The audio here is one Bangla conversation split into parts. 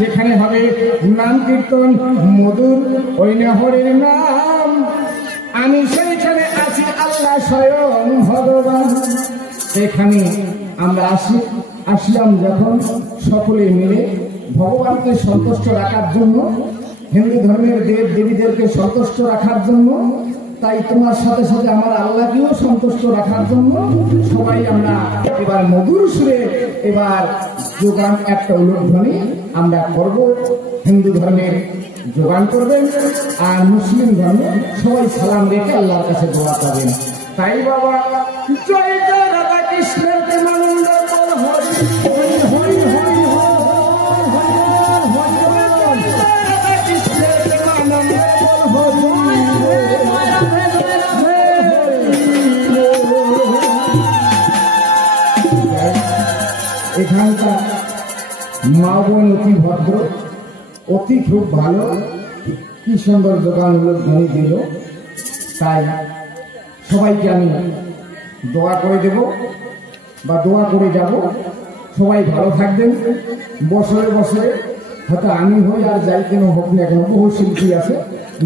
যেখানে হবে নাম কীর্তন মধুর ওই নহরের নাম, আমি সেইখানে আছি আল্লাহ স্বয়ং ভগবান। সেখানে আমরা আসলাম যখন সকলে মিলে ভগবানকে সন্তুষ্ট রাখার জন্য, হিন্দু ধর্মের দেব দেবীদেরকে সন্তুষ্ট রাখার জন্য, তাই তোমার সাথে সাথে আমার আল্লাহকেও সন্তুষ্ট রাখার জন্য সবাই আমরা এবার মধুর সুরে এবার যোগান একটা উলুধ্বনি আমরা করব। হিন্দু ধর্মের যোগান করবেন আর মুসলিম ধর্মে সবাই সালাম রেখে আল্লাহর কাছে দোয়া করবেন। তাই বাবা জয় জয় রাধা কৃষ্ণের প্রেমানন্দ বল হরি হরি হরি হরি রাধা কৃষ্ণের প্রেমানন্দ বল হরি। এখানকার মা বোন অতি ভদ্র, অতি খুব ভালো, কি সুন্দর দোকানগুলো ধ্বনি দিল। তাই সবাইকে আমি দোয়া করে দেব বা দোয়া করে যাব, সবাই ভালো থাকবেন। বছরে বছরে হয়তো আমি হই আর যাই কেন হোক না কেন, বহু শিল্পী আছে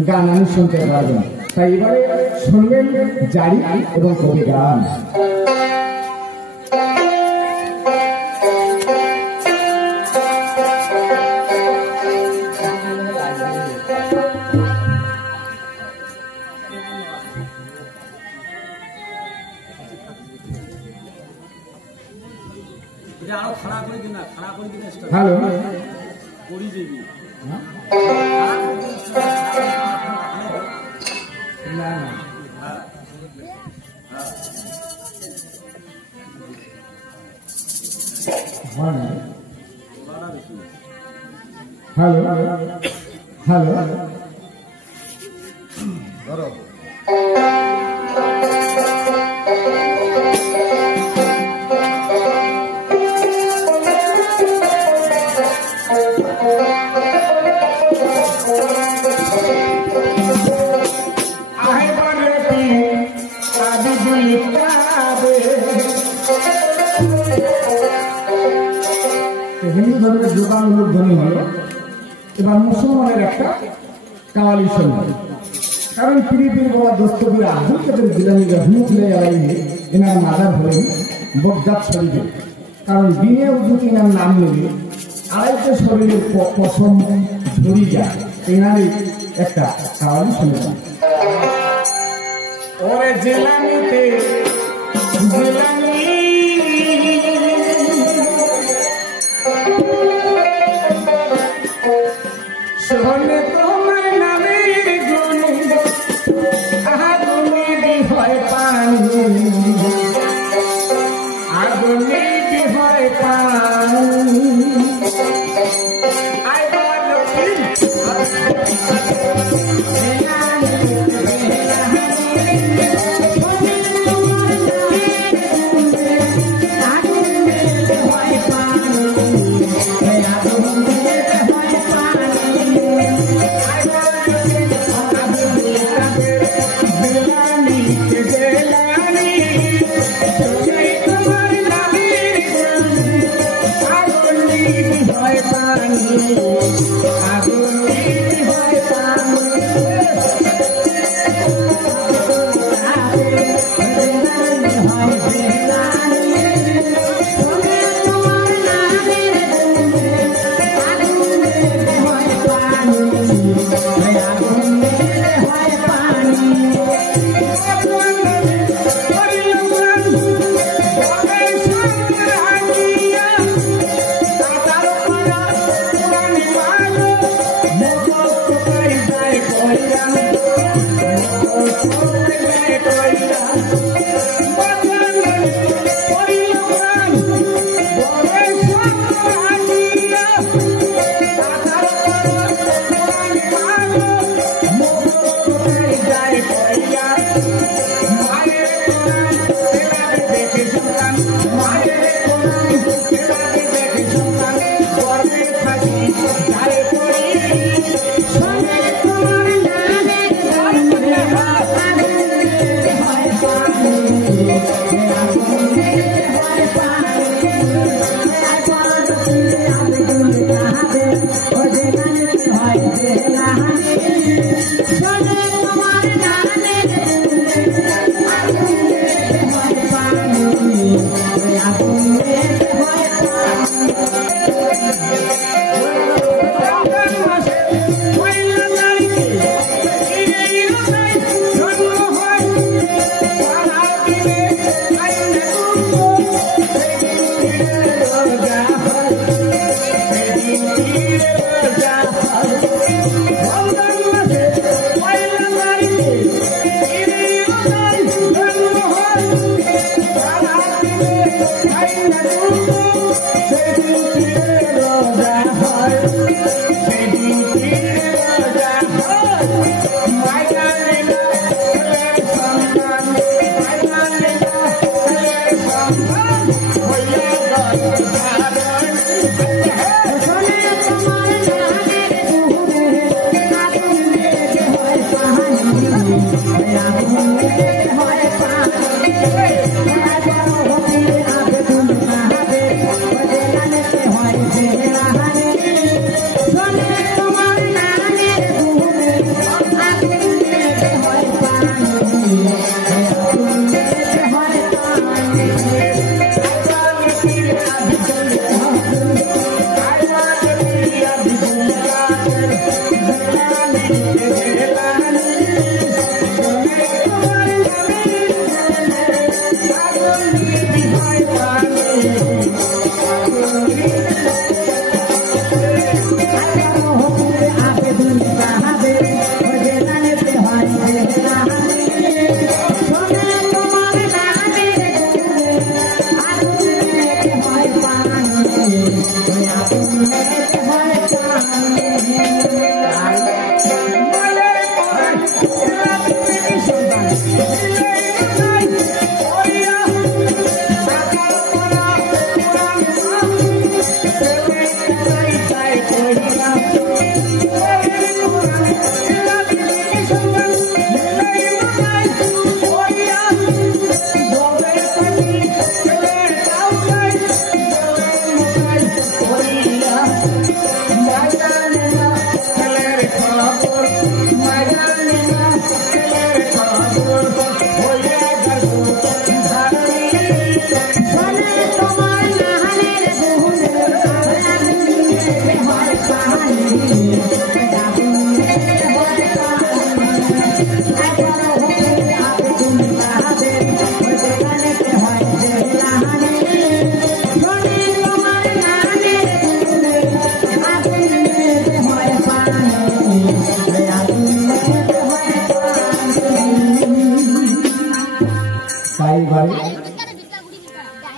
গান আমি শুনতে পারবেন। তাই এবারে শুনবেন জারি এবং কবি গান। হ্যালো হ্যালো হ্যালো ধরো হিন্দু ধর্মের যোগান ধ্বনি হলো। এবার মুসলমানের একটা কাওয়ালি শুনবে, কারণ পীর বাবা দস্তগীর আব্দুল কাদের জিলানী রহমতুল্লাহ আলাইহি এনার মাজার হলেন বগদাদ শরীফে। কারণ দিনে উজুতে এনার নাম নেবে আড়াইটা শরীরের পশম ঝরি যায়। এনারই একটা কাওয়ালি শুনবেন। ওরে জিলানীতে জিলানী শোনে তোমার নামের গুণে আগুনে বিহয় পানি, আগুনে বিহয় পানি।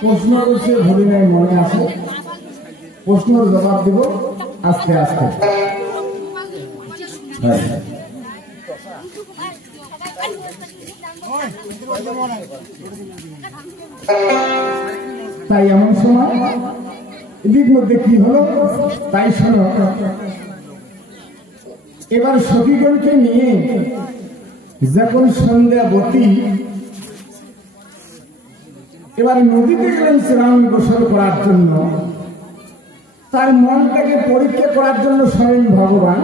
প্রশ্ন করছে ভুলি নাই মনে আছে, প্রশ্নের জবাব দিব আস্তে আস্তে। তাই এমন সময় এদিক মধ্যে কি হলো তাই শোনো। এবার সখীগণকে নিয়ে যখন সন্ধ্যাবতী এবার নদীতে গেলেন স্নান গোসল করার জন্য, তার মনটাকে পরীক্ষা করার জন্য স্বয়ং ভগবান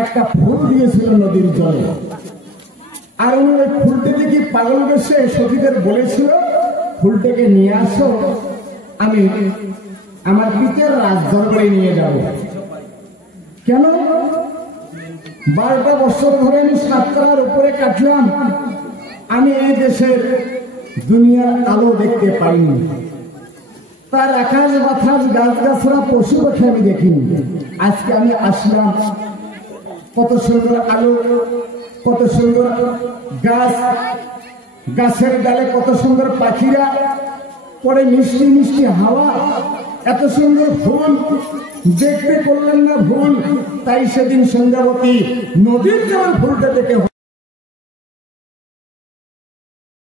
একটা ফুল দিয়েছিল নদীর জলে। আর উনি ওই ফুলটা দেখি পাগল বেশে সখীদের বলেছিল, ফুলটাকে নিয়ে আসো, আমি আমার পিতার রাজ দরবারে নিয়ে যাব। কেন 12টা বছর ধরে আমি সাতটার উপরে কাটলাম, আমি এই দেশের দুনিয়ার আলো দেখতে পাইনি, তার আকাশ বাতাস গাছগাছরা পশু পাখি আমি দেখিনি। আজকে আমি আসলাম, কত সুন্দর আলো, কত সুন্দর গাছ, গাছের ডালে কত সুন্দর পাখিরা, পরে মিষ্টি মিষ্টি হাওয়া, এত সুন্দর ফুল দেখতে করলেন না ভুল। তাই সেদিন সন্ধ্যাবতী নদীর যেমন ফুলটা দেখে